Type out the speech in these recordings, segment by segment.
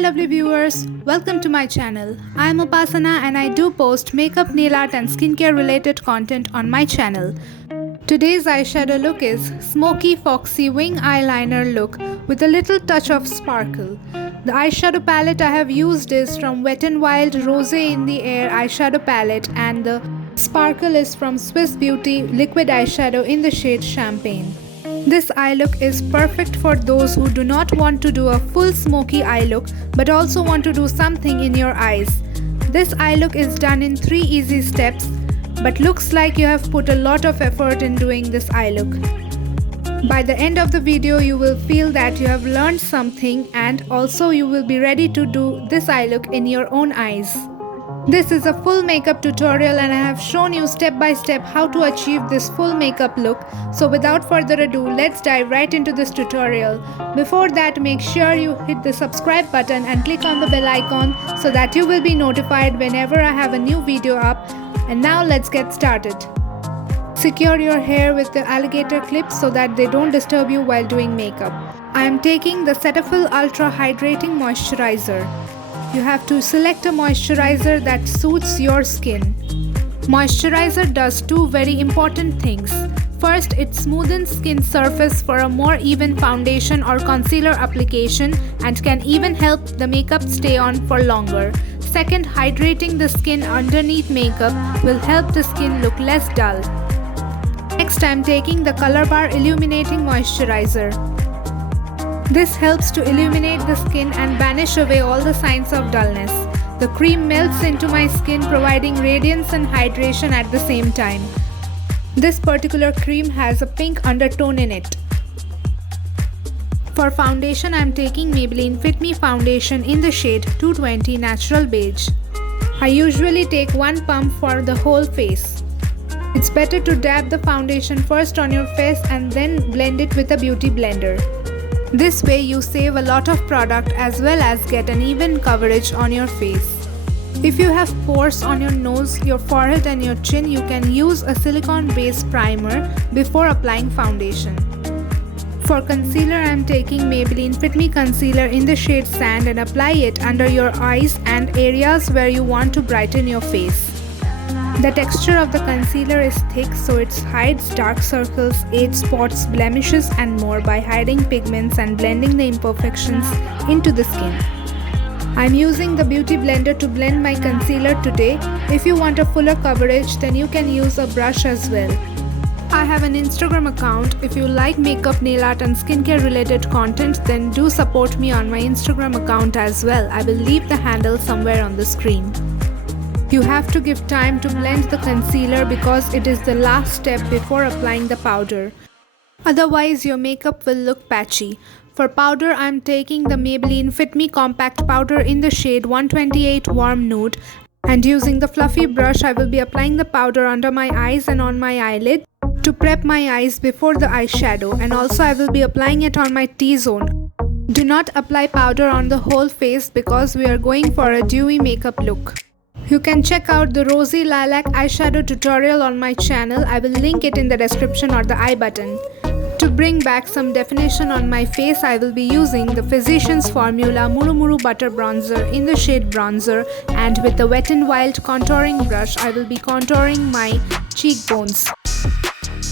lovely viewers, welcome to my channel. I am Upasana and I do post makeup, nail art and skincare related content on my channel. Today's eyeshadow look is Smokey Foxy wing eyeliner look with a little touch of sparkle. The eyeshadow palette I have used is from Wet n Wild Rosé in the Air eyeshadow palette, and the sparkle is from Swiss Beauty liquid eyeshadow in the shade Champagne. This eye look is perfect for those who do not want to do a full smoky eye look but also want to do something in your eyes. This eye look is done in 3 easy steps, but looks like you have put a lot of effort in doing this eye look. By the end of the video you will feel that you have learned something, and also you will be ready to do this eye look in your own eyes. This is a full makeup tutorial and I have shown you step by step how to achieve this full makeup look. So without further ado, let's dive right into this tutorial. Before that, make sure you hit the subscribe button and click on the bell icon so that you will be notified whenever I have a new video up. And now let's get started. Secure your hair with the alligator clips so that they don't disturb you while doing makeup. I am taking the Cetaphil Ultra Hydrating Moisturizer. You have to select a moisturizer that suits your skin. Moisturizer does 2 very important things. First, it smoothens skin surface for a more even foundation or concealer application and can even help the makeup stay on for longer. Second, hydrating the skin underneath makeup will help the skin look less dull. Next, I am taking the Color Bar Illuminating Moisturizer. This helps to illuminate the skin and banish away all the signs of dullness. The cream melts into my skin, providing radiance and hydration at the same time. This particular cream has a pink undertone in it. For foundation, I am taking Maybelline Fit Me foundation in the shade 220 Natural Beige. I usually take 1 pump for the whole face. It's better to dab the foundation first on your face and then blend it with a beauty blender. This way you save a lot of product as well as get an even coverage on your face. If you have pores on your nose, your forehead and your chin, you can use a silicone based primer before applying foundation. For concealer, I am taking Maybelline Fit Me concealer in the shade Sand and apply it under your eyes and areas where you want to brighten your face. The texture of the concealer is thick, so it hides dark circles, age spots, blemishes and more by hiding pigments and blending the imperfections into the skin. I am using the beauty blender to blend my concealer today. If you want a fuller coverage, then you can use a brush as well. I have an Instagram account. If you like makeup, nail art and skincare related content, then do support me on my Instagram account as well. I will leave the handle somewhere on the screen. You have to give time to blend the concealer because it is the last step before applying the powder. Otherwise, your makeup will look patchy. For powder, I am taking the Maybelline Fit Me Compact Powder in the shade 128 Warm Nude, and using the fluffy brush, I will be applying the powder under my eyes and on my eyelid to prep my eyes before the eyeshadow, and also I will be applying it on my T-zone. Do not apply powder on the whole face because we are going for a dewy makeup look. You can check out the Rosé Lilac eyeshadow tutorial on my channel. I will link it in the description or the I button. To bring back some definition on my face, I will be using the Physicians Formula Muru Muru Butter Bronzer in the shade Bronzer, and with the Wet n Wild contouring brush, I will be contouring my cheekbones.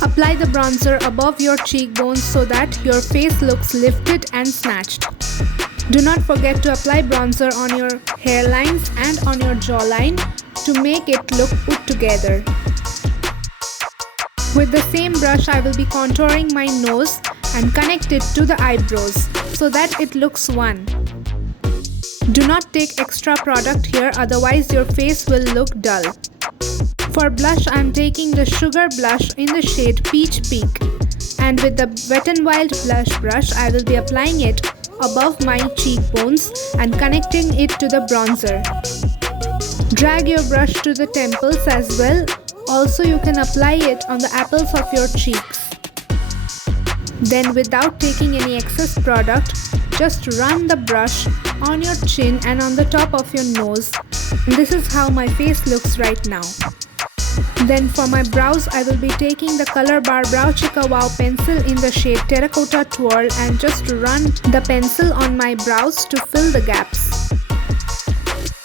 Apply the bronzer above your cheekbones so that your face looks lifted and snatched. Do not forget to apply bronzer on your hairlines and on your jawline to make it look put together. With the same brush, I will be contouring my nose and connect it to the eyebrows so that it looks one. Do not take extra product here, otherwise your face will look dull. For blush, I am taking the Sugar Blush in the shade Peach Peak, and with the Wet n Wild blush brush, I will be applying it above my cheekbones and connecting it to the bronzer. Drag your brush to the temples as well. Also, you can apply it on the apples of your cheeks. Then, without taking any excess product, just run the brush on your chin and on the top of your nose. And this is how my face looks right now. Then for my brows, I will be taking the Color Bar Brow Chica Wow pencil in the shade Terracotta Twirl and just run the pencil on my brows to fill the gaps.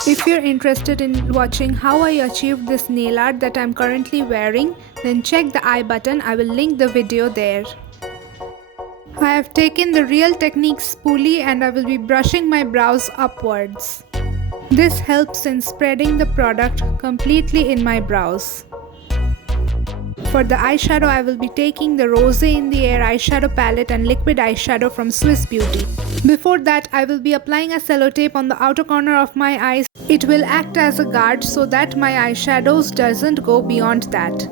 If you're interested in watching how I achieved this nail art that I'm currently wearing, then check the I button, I will link the video there. I have taken the Real Techniques spoolie and I will be brushing my brows upwards. This helps in spreading the product completely in my brows. For the eyeshadow, I will be taking the Rosé in the Air Eyeshadow Palette and Liquid Eyeshadow from Swiss Beauty. Before that, I will be applying a sellotape on the outer corner of my eyes. It will act as a guard so that my eyeshadows doesn't go beyond that.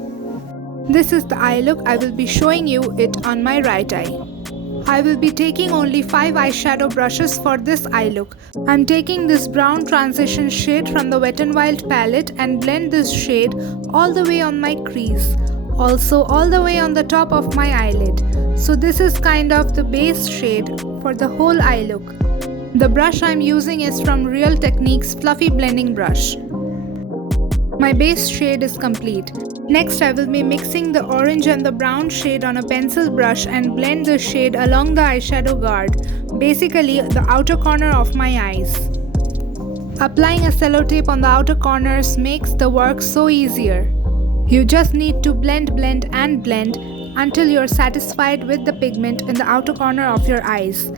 This is the eye look. I will be showing you it on my right eye. I will be taking only 5 eyeshadow brushes for this eye look. I'm taking this brown transition shade from the Wet n Wild palette and blend this shade all the way on my crease. Also all the way on the top of my eyelid. So this is kind of the base shade for the whole eye look. The brush I'm using is from Real Techniques Fluffy Blending Brush. My base shade is complete. Next, I will be mixing the orange and the brown shade on a pencil brush and blend the shade along the eyeshadow guard, basically the outer corner of my eyes. Applying a sellotape on the outer corners makes the work so easier. You just need to blend until you're satisfied with the pigment in the outer corner of your eyes.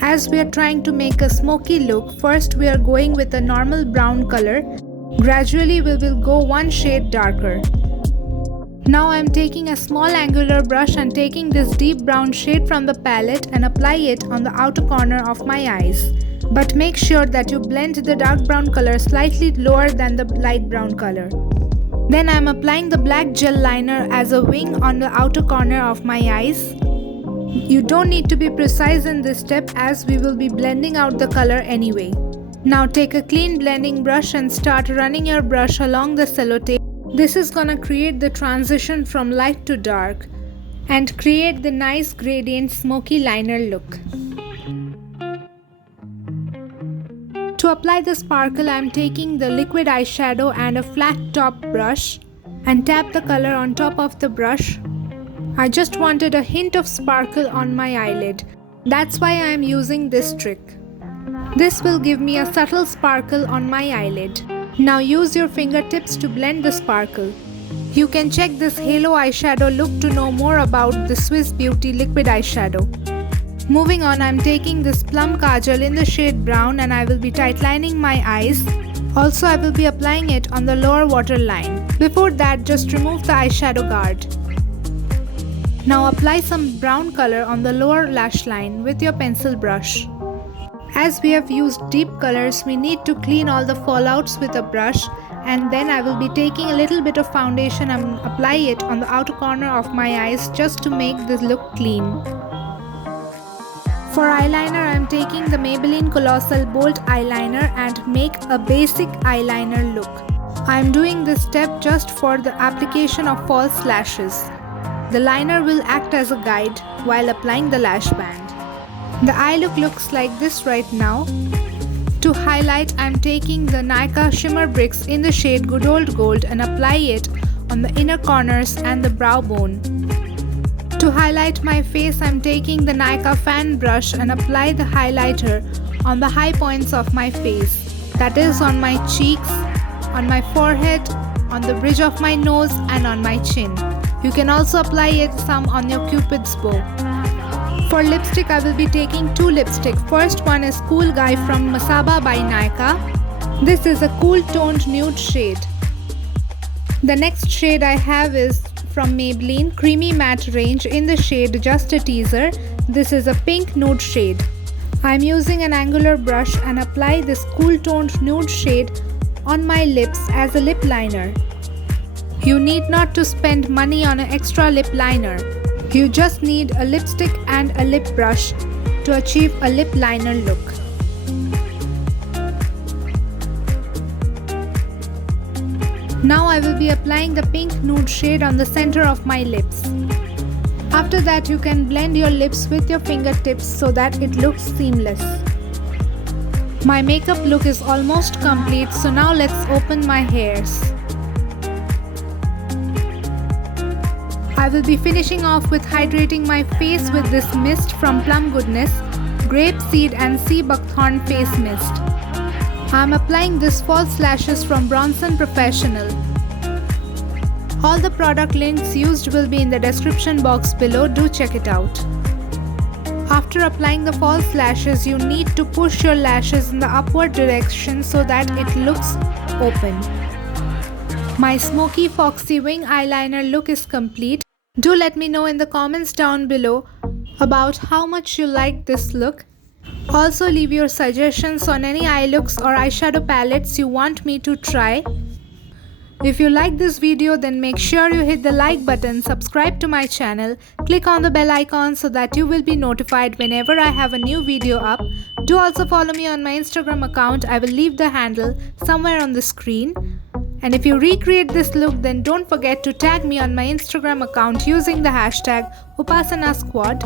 As we are trying to make a smoky look, first we are going with a normal brown color. Gradually we will go one shade darker. Now I am taking a small angular brush and taking this deep brown shade from the palette and apply it on the outer corner of my eyes. But make sure that you blend the dark brown color slightly lower than the light brown color. Then I am applying the black gel liner as a wing on the outer corner of my eyes. You don't need to be precise in this step as we will be blending out the color anyway. Now take a clean blending brush and start running your brush along the sellotape. This is gonna create the transition from light to dark and create the nice gradient smoky liner look. To apply the sparkle, I am taking the liquid eyeshadow and a flat top brush and tap the color on top of the brush. I just wanted a hint of sparkle on my eyelid. That's why I am using this trick. This will give me a subtle sparkle on my eyelid. Now use your fingertips to blend the sparkle. You can check this halo eyeshadow look to know more about the Swiss Beauty liquid eyeshadow. Moving on, I am taking this plum kajal in the shade brown and I will be tightlining my eyes. Also, I will be applying it on the lower waterline. Before that, just remove the eyeshadow guard. Now apply some brown color on the lower lash line with your pencil brush. As we have used deep colors, we need to clean all the fallouts with a brush, and then I will be taking a little bit of foundation and apply it on the outer corner of my eyes just to make this look clean. For eyeliner, I am taking the Maybelline Colossal Bold eyeliner and make a basic eyeliner look. I am doing this step just for the application of false lashes. The liner will act as a guide while applying the lash band. The eye look looks like this right now. To highlight, I am taking the Nykaa Shimmer Bricks in the shade Good Old Gold and apply it on the inner corners and the brow bone. To highlight my face, I am taking the Nykaa fan brush and apply the highlighter on the high points of my face. That is on my cheeks, on my forehead, on the bridge of my nose and on my chin. You can also apply it some on your cupid's bow. For lipstick, I will be taking 2 lipsticks. First one is Cool Guy from Masaba by Nykaa. This is a cool toned nude shade. The next shade I have is from Maybelline Creamy Matte range in the shade Just a Teaser. This is a pink nude shade. I am using an angular brush and apply this cool toned nude shade on my lips as a lip liner. You need not to spend money on an extra lip liner. You just need a lipstick and a lip brush to achieve a lip liner look. Now I will be applying the pink nude shade on the center of my lips. After that, you can blend your lips with your fingertips so that it looks seamless. My makeup look is almost complete, so now let's open my hairs. I will be finishing off with hydrating my face with this mist from Plum Goodness, Grape Seed and Sea Buckthorn Face Mist. I am applying this false lashes from Bronson Professional. All the product links used will be in the description box below, do check it out. After applying the false lashes, you need to push your lashes in the upward direction so that it looks open. My Smokey Foxy wing eyeliner look is complete. Do let me know in the comments down below about how much you like this look. Also leave your suggestions on any eye looks or eyeshadow palettes you want me to try. If you like this video, then make sure you hit the like button, subscribe to my channel, click on the bell icon so that you will be notified whenever I have a new video up. Do also follow me on my Instagram account. I will leave the handle somewhere on the screen. And if you recreate this look, then don't forget to tag me on my Instagram account using the hashtag Upasana Squad.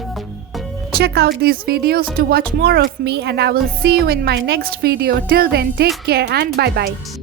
Check out these videos to watch more of me, and I will see you in my next video. Till then, take care and bye bye.